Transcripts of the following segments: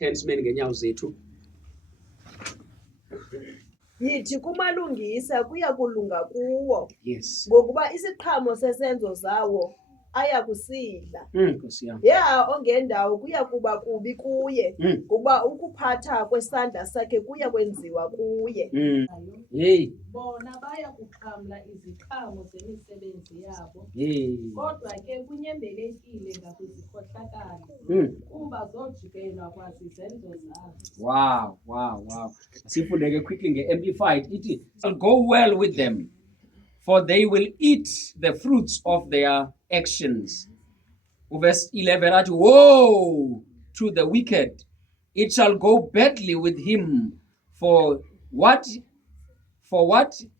10 ngenyawo zethu. Yithi kumalungisa kuya kulunga kuwo Yes. ngokuba isiqhamo sesenzo zawo ayakusidla. Nkosi yami. Ongendawo kuya kuba kubi kuye ngokuba ukuphatha kwesandla sakhe kuya kwenziwa kuye. Hey. Bona baya kuxhamla iziqhamo zemisebenzi yabo. Hey. Kodwa ke kunyembelekile ngakwizikhohlakali kuba zojikelwa kwazizenzo zabo. Wow. Sifundeke quickly nge-Amplified. It will go well with them, for they will eat the fruits of their actions. Verse 11 at woe to the wicked, it shall go badly with him, for what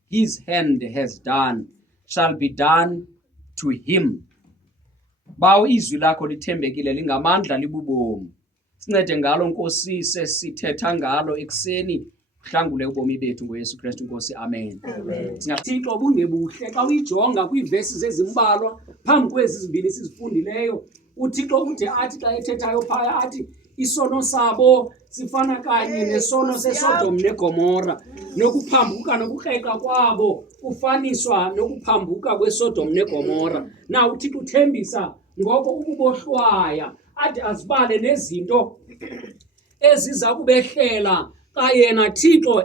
his hand has done shall be done to him. Bawo izwi lakho lithembekile lingamandla libubomi. Sincede ngalo Nkosi sesithetha ngalo ekseni, uhlangule ubomi bethu ngoYesu Kristu Nkosi. Amen. Singathixo bungebuhle xa uyijonga kwiivesi zezimbalwa phambi kwezi zimbini sizifundileyo. UThixo ude athi xa ethethayo phaya athi isono sabo sifana kanye nesono seSodom neGomora, nokuphambuka nokukreka kwabo kufaniswa nokuphambuka kweSodom neGomora. Na uThixo uthembisa ngoko ukubohlwaya ade azibale nezinto eziza kubehlela xa yena Thixo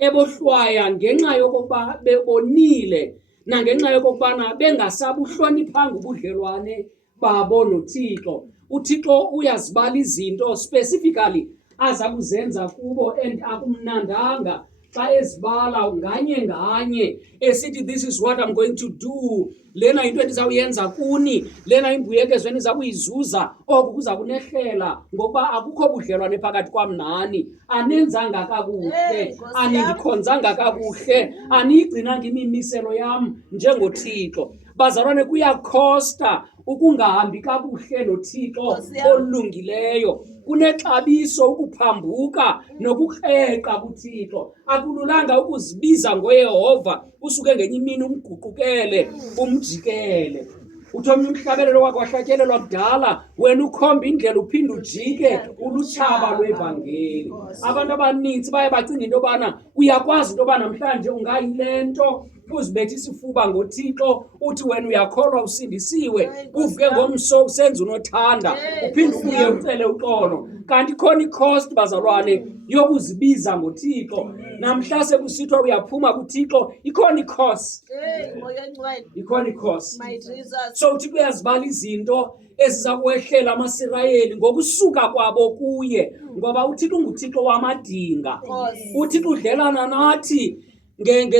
ebohlwaya ngenxa yokokuba bebonile nangenxa yokokubana bengasabuhloniphanga ubudlelwane babo noThixo. UThixo uyazibala izinto specifically aza kuzenza kubo and akumnandanga xa ezibala nganye esithi this is what I'm going to do, lena into endizawuyenza kuni, lena imbuyekezo endiza kuyizuza, oku kuza kunehlela ngokuba akukho budlelwane phakathi kwam nani, anenzanga kakuhle, anidikhonzanga kakuhle, aniyigcinanga imimiselo yam njengoThixo. Bazalwane, kuyakhosta ukungahambi kakuhle noThixo olungileyo. Kunexabiso ukuphambuka nokukreka kuThixo. Akululanga ukuzibiza ngoYehova usuke ngenye imini umguqukele umjikele. Uthomnye umhlabelelo wakho wahlatyelelwa kudala, wena ukhomba indlela uphinde ujike ulutshaba lwevangeli. Abantu abaninzi baye bacinga into yobana uyakwazi into yoba namhlanje ungayile nto uzibethe isifuba ngoThixo, uthi wena uyakholwa usindisiwe, uvuke ngomso usenza unothanda, uphinde ubuye ucele uxolo. Kanti khona i-cost bazalwane yokuzibiza ngoThixo. Namhla sekusithiwa uyaphuma kuThixo, ikhona i-cost. Ikhona i-cost. So uThixo uyazibala izinto eziza kwehlela amaSirayeli ngokusuka kwabo kuye, ngoba uThixo unguThixo wamadinga. uThixo udlelana nathi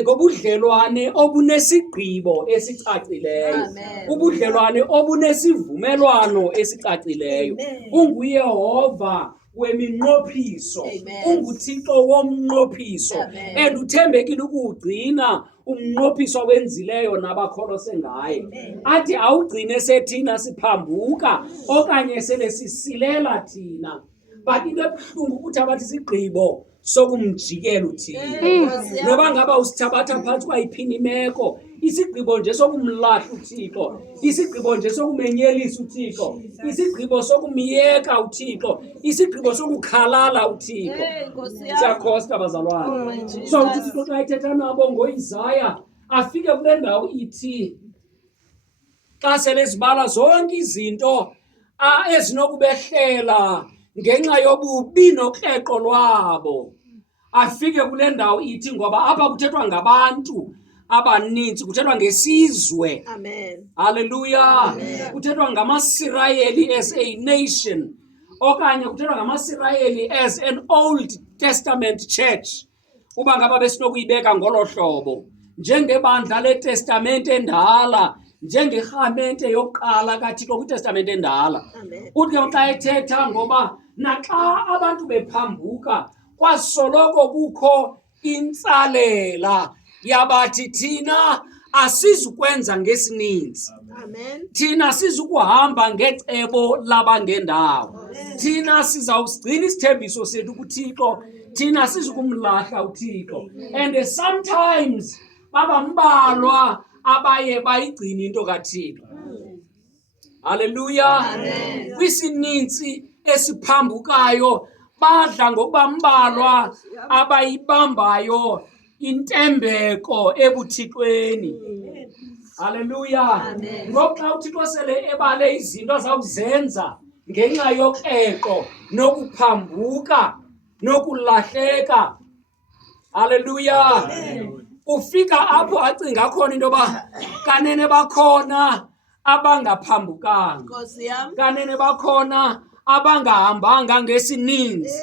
ngobudlelwane obunesigqibo esicacileyo, ubudlelwane obunesivumelwano esicacileyo. UnguYehova weminqophiso, unguThixo womnqophiso, and uthembekile ukuwugcina umnqophiso awenzileyo nabakholose ngaye. Athi awugcine sethina siphambuka okanye sele sisilela thina, but into ebuhlungu ukuthi abathi isigqibo sokumjikela uThixo. Noba ngaba usithabatha phantsi kwayiphini imeko, isigqibo nje sokumlahla uThixo, isigqibo nje sokumenyelisa uThixo, isigqibo sokumyeka uThixo, isigqibo sokukhalala uThixo. Siyakhosta bazalwane. So uThixo xa ethetha nabo ngoIsaya afike kule ndawo ithi xa sele zibala zonke izinto ezinokubehlela ngenxa yobubi nokreko lwabo, afike kule ndawo ithi ngoba apha kuthethwa ngabantu abaninzi, kuthethwa ngesizwe. Amen. Hallelujah. Kuthethwa ngamaSirayeli as a nation, okanye kuthethwa ngamaSirayeli as an Old Testament church. Uba ngaba besinokuyibeka ngolo hlobo, njengebandla leTestamente endala, njengerhamente yokuqala kaThixo kwiTestamente endala. Uthi xa ethetha ngoba naxa abantu bephambuka kwasoloko kukho intsalela yabathi thina asizukwenza ngesininzi, thina sizukuhamba ngecebo labangendawo, thina sizawusigcina isithembiso sethu kuThixo, thina sizukumlahla uThixo. And sometimes babambalwa abaye bayigcine into kaThixo. Hallelujah. Kwisininzi esiphambukayo badla ngokuba mbalwa abayibambayo intembeko ebuthixweni. Haleluya. Ngoxa uThixo sele ebale izinto azawuzenza ngenxa yoxeko nokuphambuka nokulahleka. Haleluya. Ufika apho acinga khona into yoba kanene bakhona abangaphambukanga, kanene bakhona abangahambanga ngesininzi.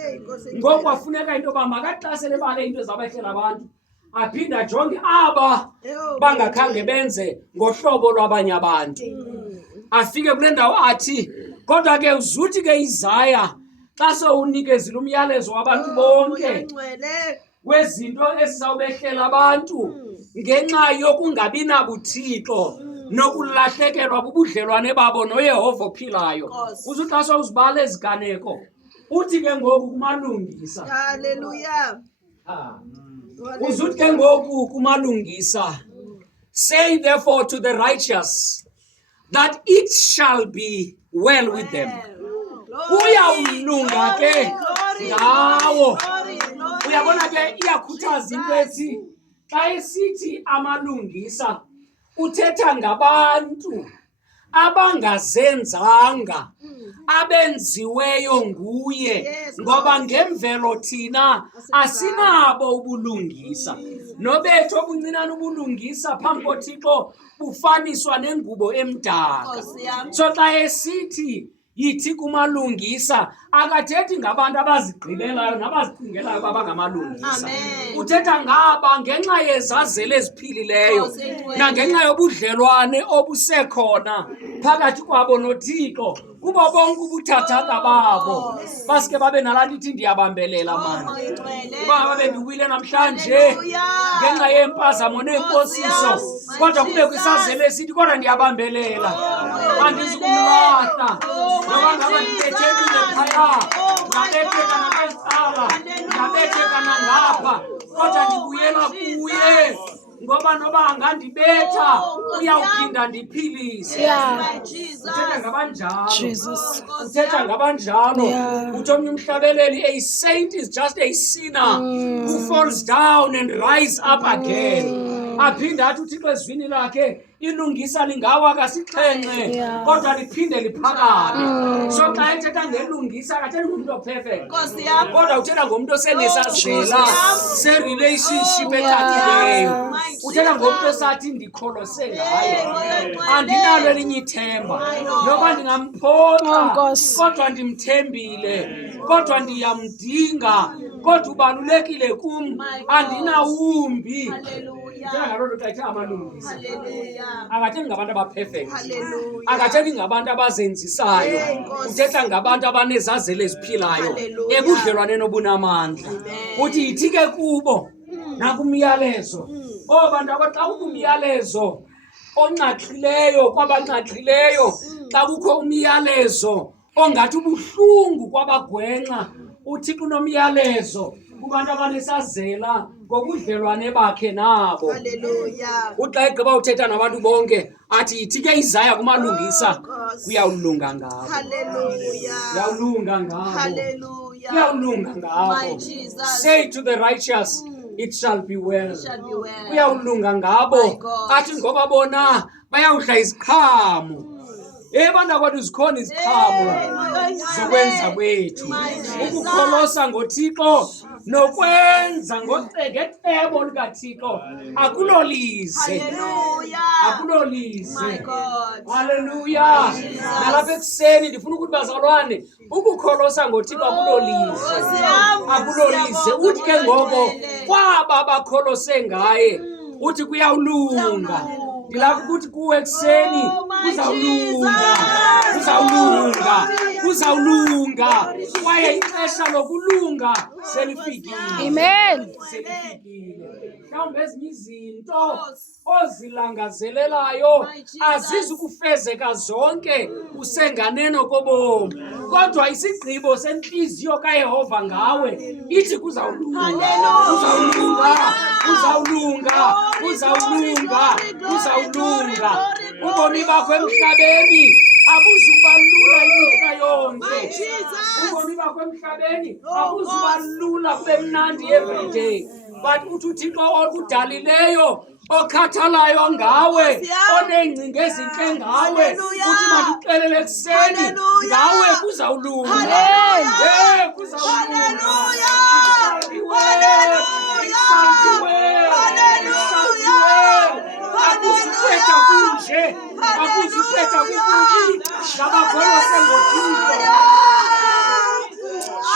Ngoku kwafuneka into yoba makaxa sele ebale into ezabehlela abantu aphinde ajonge aba bangakhange benze ngohlobo lwabanye abantu. Afike kule ndawo athi, kodwa ke uzuthi ke Isaya xa sowunikezile umyalezo wabantu bonke wezinto ezizawubehlela abantu ngenxa yokungabi nabuthixo nokulahlekelwa bubudlelwane babo noYehova ophilayo. Uzuthi xa sowuzibala eziganeko uthi ke ngoku kumalungisa. Haleluya. Uzuthi ke ngoku kumalungisa, say therefore to the righteous that it shall be well with them. Uyawulunga ke ngawo. Uyabona ke iyakhuthaza into ethi xa esithi amalungisa uthetha ngabantu abangazenzanga abenziweyo nguye, ngoba ngemvelo thina asinabo ubulungisa. Nobethu obuncinane ubulungisa phambi koThixo bufaniswa nengubo emdaka. So xa esithi yithi kumalungisa akathethi ngabantu abazigqibelayo nabazicingelayo babangamalungisa. Uthetha ngaba ngenxa yezazelo eziphilileyo nangenxa yobudlelwane obusekhona phakathi kwabo noThixo. Kubo bonke ubuthathaka babo baske babe nalaa ithi ndiyabambelela mani. Uba babe ndiwile namhlanje ngenxa yempazamo neenkosiso, kodwa kube kwisazelo esithi kodwa ndiyabambelela, andizukumlahla. Noba ngaba ndibethekile phaya, ndabetheka nakwezicala, ndabetheka nangapha, kodwa ndibuyela kuye. Ngoba noba angandibetha uyawuphinda ndiphilise. Uthetha ngabanjalo. Uthetha ngabanjalo. Uthi omnye umhlabeleli, a saint is just a sinner who falls down and rise up again. Aphinde athi uThixo ezwini lakhe ilungisa lingawa kasixhenxe kodwa liphinde liphakame. So xa ethetha ngelungisa akathethi ngomntu operfect, kodwa uthetha ngomntu osenesazela se-relationship ecacileyo. Uthetha ngomntu esathi ndikholose ngaye, andinalo elinye ithemba noba ndingamphotha kodwa ndimthembile, kodwa ndiyamdinga, kodwa ubalulekile kum, andinawumbi. Njengaloo nto xa ethe amalungisa akathethi ngabantu abaperfect, akathethi ngabantu abazenzisayo. Uthetha ngabantu abanezazelo eziphilayo ebudlelwaneni obunamandla. Uthi yithi ke kubo nakumyalezo bantu xa kukho umyalezo onxaxhileyo kwabanxaxhileyo, xa kukho umyalezo ongathi ubuhlungu kwabagwenxa, uThixo unomyalezo kubantu abanesazela ngobudlelwane bakhe nabo. Uxa egqiba uthetha nabantu bonke athi yithi ke Isaya kumalungisa kuyawulunga ngabo. Kuyawulunga ngabo. Kuyawulunga ngabo. Say to the righteous, it shall be well. Kuyawulunga ngabo. Athi ngoba bona bayawudla iziqhamo. Bantu kwethu zikhona iziqhamo zokwenza kwethu. Ukukholosa ngoThixo nokwenza ngecebo likaThixo akulolize. Akulolize. Haleluya. Nalapha ekuseni ndifuna ukuthi bazalwane ukukholosa ngoThixo akulolize. Akulolize. Uthi ke ngoko kwaba bakholose ngaye uthi kuyawulunga. Ndilapha ukuthi kuwe ekuseni kuzawulunga, kuzawulunga, kuzawulunga, kwaye ixesha lokulunga selifikile. Amen. Selifikile. Mhlawumbi ezinye izinto ozilangazelelayo azizukufezeka zonke usenganeno kobomi, kodwa isigqibo sentliziyo kaYehova ngawe ithi kuzawulunga, kuzawulunga, kuzawulunga, kuzawulunga, kuzawulunga. Ubomi bakho emhlabeni akuzukuba lula imihla yonke. My Jesus. Ubomi bakho emhlabeni Oh, akuzuba God. lula kube mnandi everyday, but uthi uThixo okudalileyo okhathalayo ngawe, Hallelujah. oneengcinga ezintle ngawe, Hallelujah. uthi mandikuxelele ekuseni Hallelujah. ngawe kuzawulunga. Hallelujah. Kuzawulunga. Hallelujah. It shall be well. It shall be well. It shall be well. Akuziphetha kunje, akuziphetha kukubi, ngabakholwa sengothixo.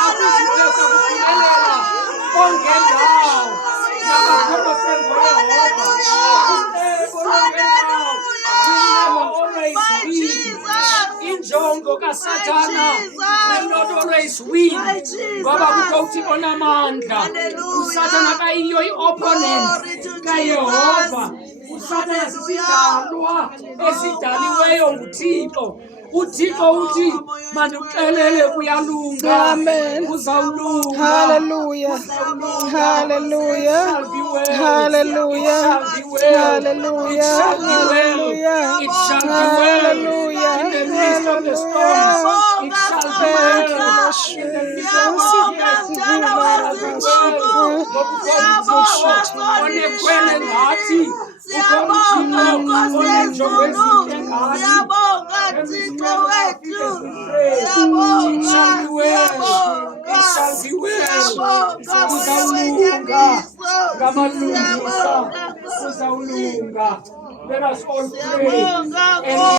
Akuziphetha kuphumelela ongendawo, ngabakholwa sengoYehova. Always win. Injongo kaSathana will not always win. Ngoba kukho uThixo onamandla. uSathana kayiyo i-opponent kaYehova. uSathana sisidalwa esidaliweyo nguThixo. uThixo uthi mandikuxelele kuyalunga. Amen. Kuzawulunga. Hallelujah. Hallelujah. Hallelujah. Hallelujah. Hallelujah. It shall be well. Hallelujah. In the midst of the storms, it shall be Thank you, well. Lord In the midst Jesus. of the tears, it shall be well. Ngokukhona onekhwele ngathi, ukhona uThixo oneenjongo ezintle ngathi. It shall be well. It shall be well. Kuzawulunga. Ngamalungisa. Kuzawulunga. Let us all pray.